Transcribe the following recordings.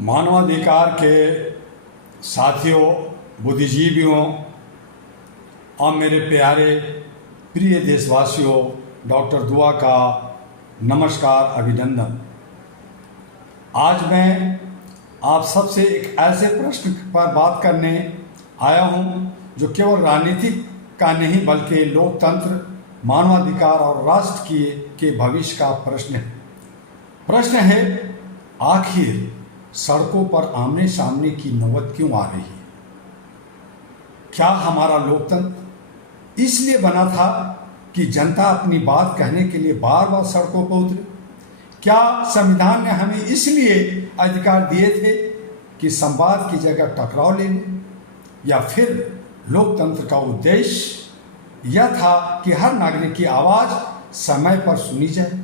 मानवाधिकार के साथियों, बुद्धिजीवियों और मेरे प्यारे प्रिय देशवासियों, डॉक्टर दुआ का नमस्कार, अभिनंदन। आज मैं आप सबसे एक ऐसे प्रश्न पर बात करने आया हूं जो केवल राजनीतिक का नहीं बल्कि लोकतंत्र, मानवाधिकार और राष्ट्र के भविष्य का प्रश्न है। प्रश्न है, आखिर सड़कों पर आमने सामने की नौबत क्यों आ रही है? क्या हमारा लोकतंत्र इसलिए बना था कि जनता अपनी बात कहने के लिए बार बार सड़कों पर उतरे? क्या संविधान ने हमें इसलिए अधिकार दिए थे कि संवाद की जगह टकराव ले लें? या फिर लोकतंत्र का उद्देश्य यह था कि हर नागरिक की आवाज़ समय पर सुनी जाए,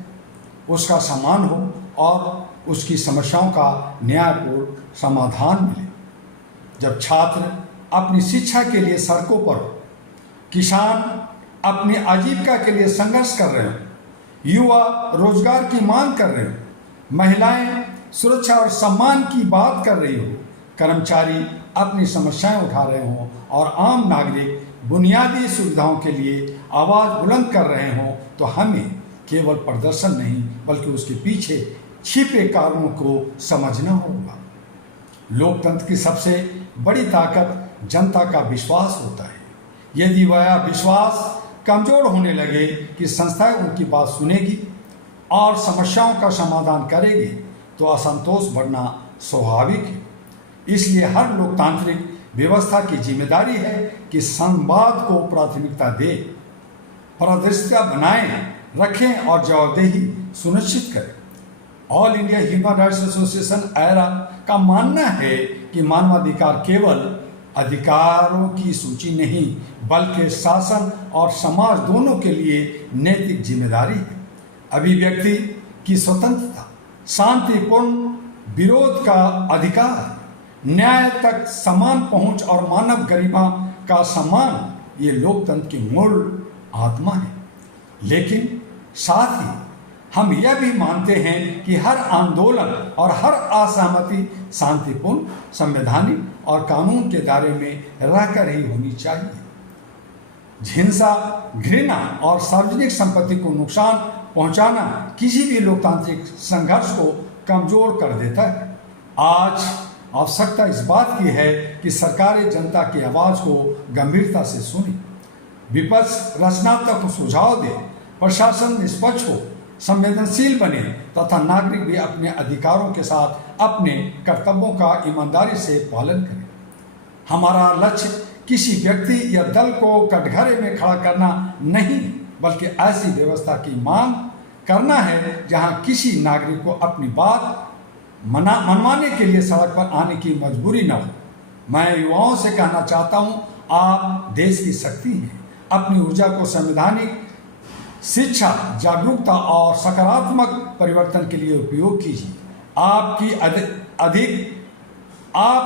उसका सम्मान हो और उसकी समस्याओं का न्यायपूर्ण समाधान मिले? जब छात्र अपनी शिक्षा के लिए सड़कों पर, किसान अपनी आजीविका के लिए संघर्ष कर रहे हैं, युवा रोजगार की मांग कर रहे हैं, महिलाएं सुरक्षा और सम्मान की बात कर रही हो, कर्मचारी अपनी समस्याएं उठा रहे हों और आम नागरिक बुनियादी सुविधाओं के लिए आवाज़ बुलंद कर रहे हों, तो हमें केवल प्रदर्शन नहीं बल्कि उसके पीछे छिपे कारणों को समझना होगा। लोकतंत्र की सबसे बड़ी ताकत जनता का विश्वास होता है। यदि वह विश्वास कमजोर होने लगे कि संस्थाएं उनकी बात सुनेगी और समस्याओं का समाधान करेगी, तो असंतोष बढ़ना स्वाभाविक है। इसलिए हर लोकतांत्रिक व्यवस्था की जिम्मेदारी है कि संवाद को प्राथमिकता दे, पारदर्शिता बनाए रखें और जवाबदेही सुनिश्चित करें। All India human rights association ऐरा का मानना है कि मानवाधिकार केवल अधिकारों की सूची नहीं बल्कि शासन और समाज दोनों के लिए नैतिक जिम्मेदारी है। अभिव्यक्ति की स्वतंत्रता, शांतिपूर्ण विरोध का अधिकार, न्याय तक समान पहुंच और मानव गरिमा का सम्मान, ये लोकतंत्र की मूल आत्मा है। लेकिन साथ ही हम यह भी मानते हैं कि हर आंदोलन और हर असहमति शांतिपूर्ण, संवैधानिक और कानून के दायरे में रहकर ही होनी चाहिए। हिंसा, घृणा और सार्वजनिक संपत्ति को नुकसान पहुंचाना किसी भी लोकतांत्रिक संघर्ष को कमजोर कर देता है। आज आवश्यकता इस बात की है कि सरकारें जनता की आवाज़ को गंभीरता से सुने, विपक्ष रचनात्मक सुझाव दे, प्रशासन निष्पक्ष हो, संवेदनशील बने तथा नागरिक भी अपने अधिकारों के साथ अपने कर्तव्यों का ईमानदारी से पालन करें। हमारा लक्ष्य किसी व्यक्ति या दल को कटघरे में खड़ा करना नहीं बल्कि ऐसी व्यवस्था की मांग करना है जहां किसी नागरिक को अपनी बात मनवाने के लिए सड़क पर आने की मजबूरी न हो। मैं युवाओं से कहना चाहता हूं, आप देश की शक्ति हैं। अपनी ऊर्जा को संवैधानिक शिक्षा, जागरूकता और सकारात्मक परिवर्तन के लिए उपयोग कीजिए। आपकी आप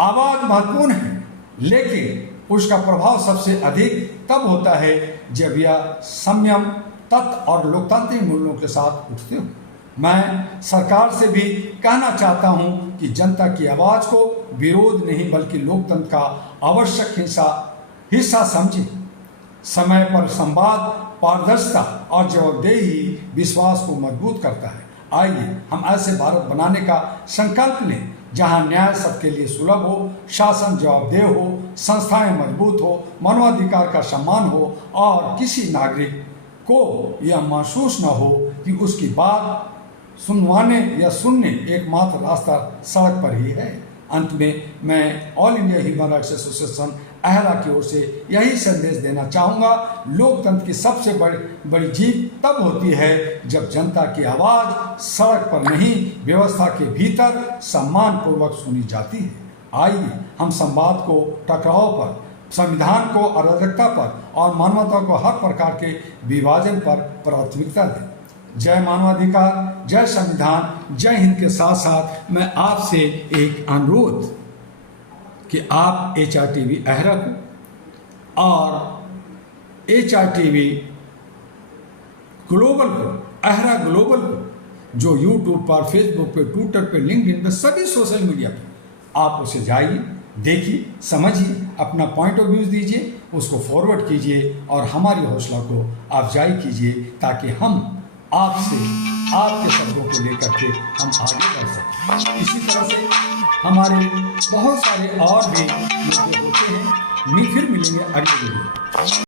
आवाज़ महत्वपूर्ण है, लेकिन उसका प्रभाव सबसे अधिक तब होता है जब यह संयम, तत्व और लोकतांत्रिक मूल्यों के साथ उठते हो। मैं सरकार से भी कहना चाहता हूं कि जनता की आवाज़ को विरोध नहीं बल्कि लोकतंत्र का आवश्यक हिस्सा समझे। समय पर संवाद, पारदर्शिता और जवाबदेही विश्वास को मजबूत करता है। आइए हम ऐसे भारत बनाने का संकल्प लें जहां न्याय सबके लिए सुलभ हो, शासन जवाबदेह हो, संस्थाएं मजबूत हो, मानवाधिकार का सम्मान हो और किसी नागरिक को यह महसूस न हो कि उसकी बात सुनवाने या सुनने एकमात्र रास्ता सड़क पर ही है। अंत में मैं all India human rights association ऐरा की ओर से यही संदेश देना चाहूँगा, लोकतंत्र की सबसे बड़ी जीत तब होती है जब जनता की आवाज़ सड़क पर नहीं, व्यवस्था के भीतर सम्मानपूर्वक सुनी जाती है। आइए हम संवाद को टकराव पर, संविधान को अराजकता पर और मानवता को हर प्रकार के विभाजन पर प्राथमिकता दें। जय मानवाधिकार, जय संविधान, जय हिंद के साथ साथ मैं आपसे एक अनुरोध कि आप HRTV ऐरा को और HRTV ग्लोबल को, ऐरा ग्लोबल को जो यूट्यूब पर, फेसबुक पे, ट्विटर पे, लिंक्डइन पे, सभी सोशल मीडिया पे आप उसे जाइए, देखिए, समझिए, अपना पॉइंट ऑफ व्यू दीजिए, उसको फॉरवर्ड कीजिए और हमारी हौसला को अफजाई कीजिए, ताकि हम आपसे, आपके शब्दों को लेकर के हम आगे बढ़ सकें। इसी तरह से हमारे बहुत सारे और भी मुद्दे होते हैं। फिर मिलेंगे अगले वीडियो।